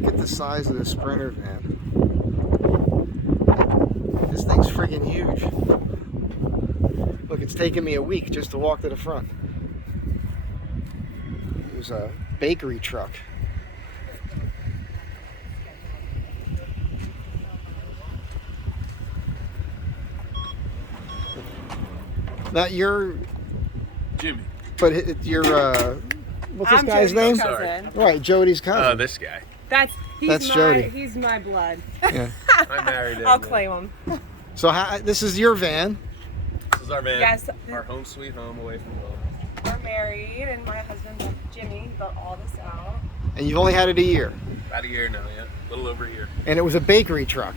Look at the size of the Sprinter van. This thing's friggin' huge. Look, it's taken me a week just to walk to the front. There's a bakery truck. Not your Jimmy. But your what's this guy's name? Right, Jodi's cousin. Oh, this guy. That's Jodi. He's my blood. Yeah. I married him. I'll claim him. So this is your van. This is our van. Yes. Our home sweet home away from home. We're married, and my husband, Jimmy, built all this out. And you've only had it a year. About a year now, yeah. A little over a year. And it was a bakery truck.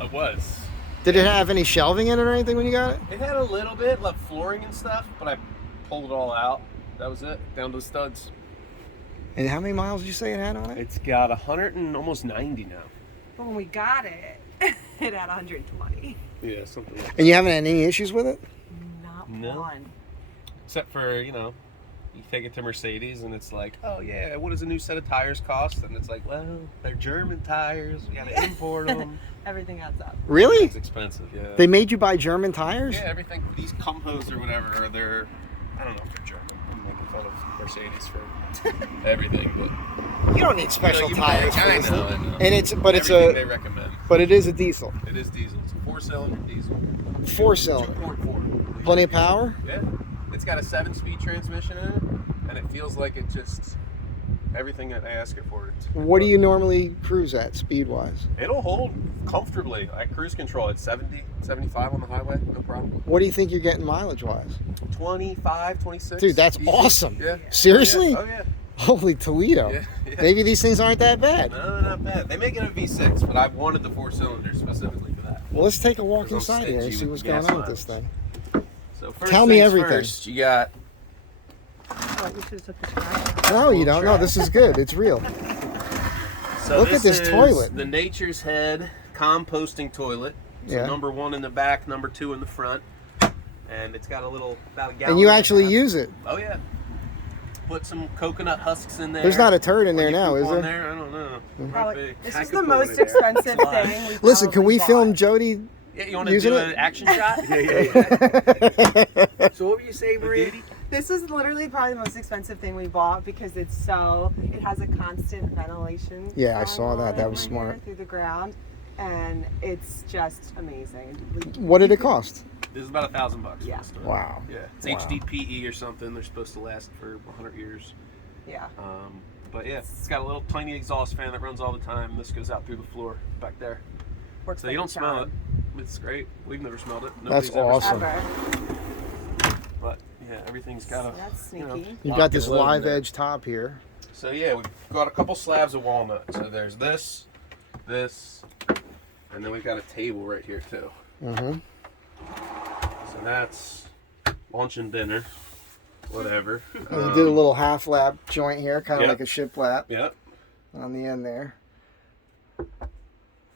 It was. Did it have any shelving in it or anything when you got it? It had a little bit, like flooring and stuff, but I pulled it all out. That was it, down to the studs. And how many miles did you say it had on it? It's got 100 and almost 90 now. But when we got it, it had 120. Yeah, something like that. And you haven't had any issues with it? Not No. one. Except for, you take it to Mercedes and it's like, oh yeah, what does a new set of tires cost? And it's like, well, they're German tires. We gotta import them. Everything adds up. Really? It's expensive, yeah. They made you buy German tires? Yeah, everything. These Compos or whatever, they're, I don't know if they're German. I'm making fun of Mercedes for everything, but You don't need special you tires make- for I this. know. And it's Everything they recommend. but it is a diesel. It is diesel. It's a 4-cylinder diesel. 4-cylinder. 2.4. Plenty of power? Yeah. It's got a 7-speed transmission in it, and it feels like it just everything that I ask it for. What do you normally cruise at speed-wise? It'll hold comfortably. At cruise control at 70, 75 on the highway, no problem. What do you think you're getting mileage-wise? 25, 26. Dude, that's easy. awesome. Yeah. Seriously? Oh yeah. Holy Toledo. Yeah. Yeah. Maybe these things aren't that bad. No, not bad. They make it a V6, but I wanted the 4-cylinder specifically for that. Well, let's take a walk Because I'm inside here and stingy see with what's going gas on with this mileage. thing. So first Tell me things everything. First, you got Oh, we should have took the trash. No, you don't. No, this is good. It's real. So Look at this is toilet. The Nature's Head composting toilet. So Yeah. number 1 in the back, number 2 in the front, and it's got about a gallon. And you and a actually half. use it. Oh yeah. Put some coconut husks in there. There's not a turd in there When you now, poop is on there? I don't know. Probably, Might be. this I is could the put most one in there. expensive It's live. thing we've Listen, can probably we film bought. Jodi? Yeah, you want to Using do it? an action shot? yeah. So what were you saying, Maria? This is literally probably the most expensive thing we bought because it has a constant ventilation. Yeah, I going saw that. on That was over smart. here through the ground, and it's just amazing. What did it cost? This is about $1,000 for Yeah. this store. Wow. Yeah, it's Wow. HDPE or something. They're supposed to last for 100 years. Yeah. But yeah, it's got a little tiny exhaust fan that runs all the time. This goes out through the floor back there. Works So like you a don't smell it. charm. It's great. We've never smelled it. That's Nobody's ever awesome. smelled Ever. it. But yeah, everything's got a. That's sneaky. You've lock got and this load in live there. edge top here. So yeah, we've got a couple slabs of walnut. So there's this, and then we've got a table right here too. Mm-hmm. So that's lunch and dinner, whatever. You did a little half lap joint here, kind of Yep. like a ship lap Yep. on the end there.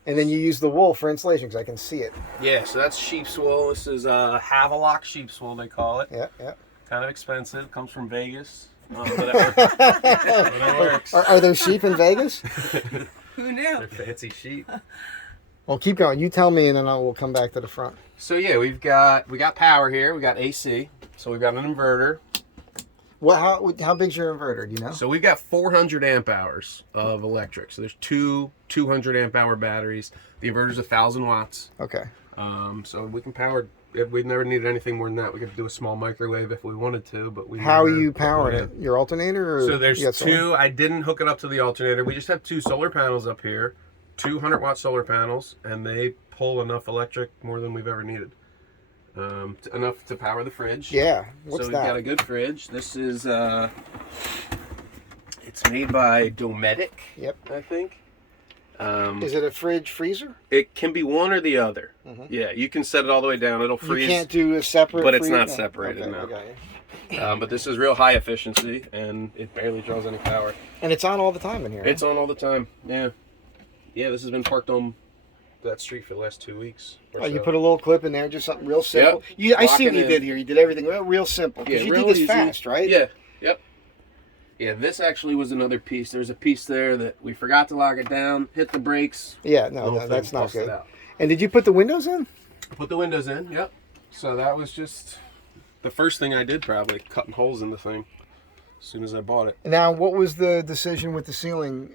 And then you use the wool for insulation because I can see it. Yeah, so that's sheep's wool. This is Havelock sheep's wool, they call it. Yeah, yeah. Kind of expensive. Comes from Vegas. But it works. Are there sheep in Vegas? Who knew? They're fancy sheep. Well, keep going. You tell me, and then we'll come back to the front. So yeah, we got power here. We got AC. So we've got an inverter. How big's your inverter? Do you know? So we've got 400 amp hours of electric. So there's two 200 amp hour batteries. The inverter's 1,000 watts. Okay. So we can power. We've never needed anything more than that. We could do a small microwave if we wanted to, but we. How are never you put one powering in. it? Your alternator? Or So there's you got solar? two. I didn't hook it up to the alternator. We just have 2 solar panels up here, 200 watt solar panels, and they pull enough electric, more than we've ever needed. Enough to power the fridge. Yeah. What's so we've that? got a good fridge. This is it's made by Dometic. Yep. I think. Is it a fridge freezer? It can be one or the other. Mhm. Yeah, you can set it all the way down. It'll freeze. You can't do a separate. But it's freezer? not No. separated, Okay, no. I got you. But this is real high efficiency, and it barely draws any power. And it's on all the time in here. It's on all the time. Yeah. Yeah, this has been parked on that street for the last 2 weeks. or Oh, you so. put a little clip in there, just something real simple. Yep. I see Lock what it you in. did here. You did everything real simple. Because Yeah, you real did this easy. fast, right? Yeah. Yep. Yeah, this actually was another piece. There's a piece there that we forgot to lock it down, hit the brakes. Yeah, the no, whole no, thing that's not busted good. out. And did you put the windows in? Put the windows in, yep. So that was just the first thing I did, probably, cutting holes in the thing as soon as I bought it. Now, what was the decision with the ceiling?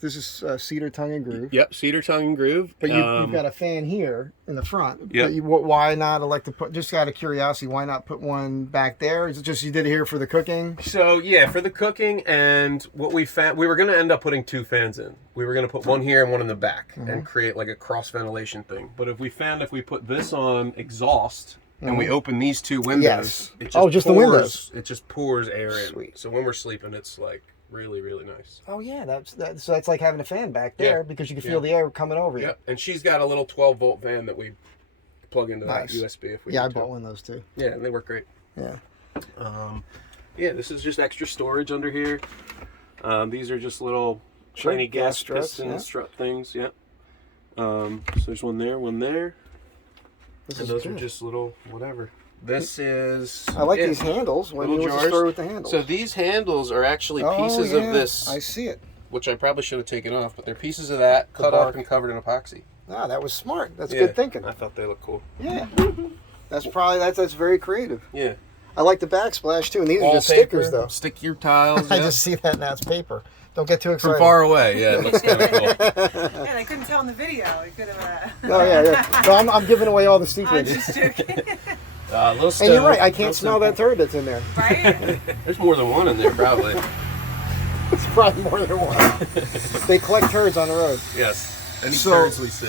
This is cedar tongue and groove. Yep, cedar tongue and groove. But you've got a fan here in the front. Yep. But why not elect to put, just out of curiosity, why not put one back there? Is it just you did it here for the cooking? So, yeah, for the cooking, and what we found, we were going to end up putting 2 fans in. We were going to put one here and one in the back and create like a cross ventilation thing. But if we put this on exhaust and we open these 2 windows, Yes. it just the windows. It just pours air in. Sweet. So when we're sleeping, it's like really, really nice. Oh yeah, so that's like having a fan back there because you can feel the air coming over you. Yep, and she's got a little 12-volt fan that we plug into that Nice. USB if we Yeah, I need to. bought one of those too. Yeah, and they work great. Yeah. Yeah, this is just extra storage under here. These are just little Sure, tiny gas struts, piston yeah. strut things. Yeah. So there's one there, This and is those good. are just little whatever. This is. I like yeah, these handles. What's little the jars. story with the handles? So these handles are actually Oh, pieces yeah, of this, I see it. which I probably should have taken off, but they're pieces of that cut bark. up and covered in epoxy. Ah, that was smart. That's Yeah, good thinking. I thought they looked cool. Yeah. That's very creative. Yeah. I like the backsplash too, and these are just Wallpaper, stickers though. Stick your tiles. I yeah. just see that now. It's paper. Don't get too excited. From far away, yeah, it looks kind of cool. Yeah, I couldn't tell in the video. I could have. Oh yeah. No, I'm giving away all the I'm secrets. just joking. Little stove, And you're right. I real can't smell simple. that turd that's in there. Right? There's more than one in there, probably. It's probably more than one. They collect turds on the road. Yes. Any So- turds we see.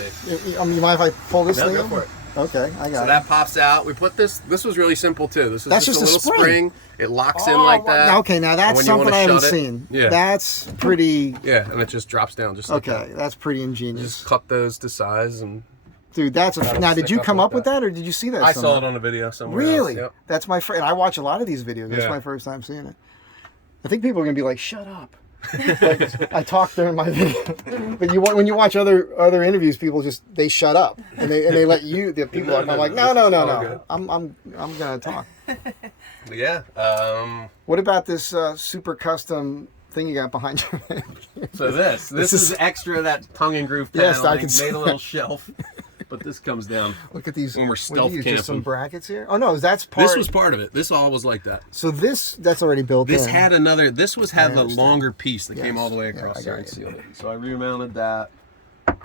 You mind if I pull this No, thing go up? for it. Okay, I got So it. that pops out. We put this. This was really simple too. This is That's just a just little a spring. It locks in like that. Now, okay, now that's when you something wanna I haven't shut it, seen. yeah. That's pretty. Yeah, and it just drops down just like Okay, that. that's pretty ingenious. Just cut those to size, and Dude, that's a. That'll Now, did stick you up come like up with that, or did you see that? I somewhere? saw it on a video somewhere. Really? Else. Yep. That's my friend. I watch a lot of these videos. That's Yeah. my first time seeing it. I think people are gonna be like, "Shut up." Like, I talk during my video, but when you watch other interviews, people they shut up and they let you the people. No, I'm no, like, no, no. this is all good. I'm gonna talk. But yeah. What about this super custom thing you got behind your head? So this is extra that tongue and groove Yes, panel. I can see made a that. little shelf, but this comes down. Look at these. When we're what stealth are these, just some camping. brackets here. Oh no, that's part. This was part of it. This all was like that. So that's already built in. This had another. This had the understand. longer piece that came Yes. all the way Yeah, across I there got and you. sealed it. So I remounted that.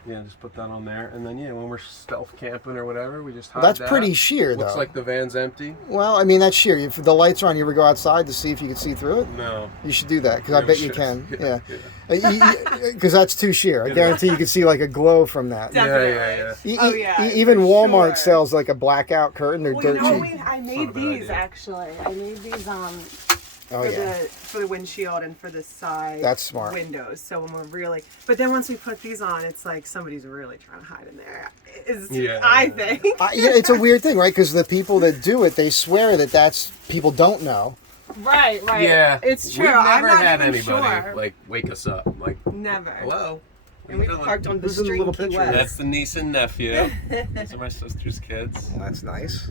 Yeah, just put that on there, and then when we're stealth camping or whatever, we just hide That's that. pretty sheer, Looks though. like the van's empty. Well, I mean, that's sheer. If the lights are on, you ever go outside to see if you can see through it? No. You should do that because I Yeah, bet we you should. can. Yeah, Yeah, because that's too sheer. I guarantee you can see like a glow from that. Definitely. Yeah. Oh, yeah, Even for Walmart sure. sells like a blackout curtain. They're Well, you dirt know, cheap. I Not a made bad these idea. actually. I made these Oh for yeah. the windshield and for the side That's smart. windows. So when we're really, but then once we put these on, it's like somebody's really trying to hide in there. Yeah. I think. Yeah, it's a weird thing, right? Because the people that do it, they swear that's people don't know. Right. Yeah. It's true. We've never I'm not had even anybody sure. like wake us up. Like, Never. hello. And we What are you parked doing? on the This is a street. little Key picture. West. That's the niece and nephew. Those are my sister's kids. That's nice.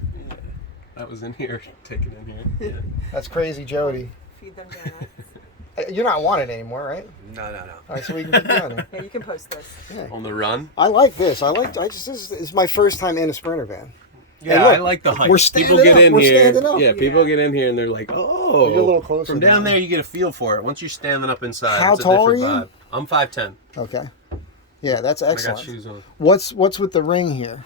That was in here, taken in here. Yeah. That's crazy, Jody. Feed them donuts. You're not wanted anymore, right? No. All right, so we can keep going. Yeah, you can post this. Yeah. On the run. I like this. This is my first time in a Sprinter van. Yeah, look, I like the height. we're standing People get up, in we're here. standing up. Yeah, people Yeah. get in here and they're like, "Oh." Get a little closer From down now. there, you get a feel for it. Once you're standing up inside, How it's a tall are different you? vibe. I'm 5'10". Okay. Yeah, that's I got excellent. shoes on. What's with the ring here?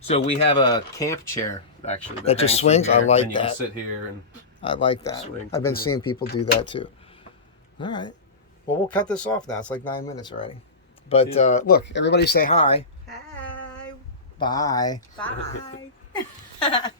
So we have a camp chair actually That just hangs from swings? I here, like and you that. can sit here and I like that. Swing. I've been Yeah. seeing people do that too. All right. Well, we'll cut this off now. It's like 9 minutes already. But Yeah. look, everybody say hi. Hi. Bye. Bye.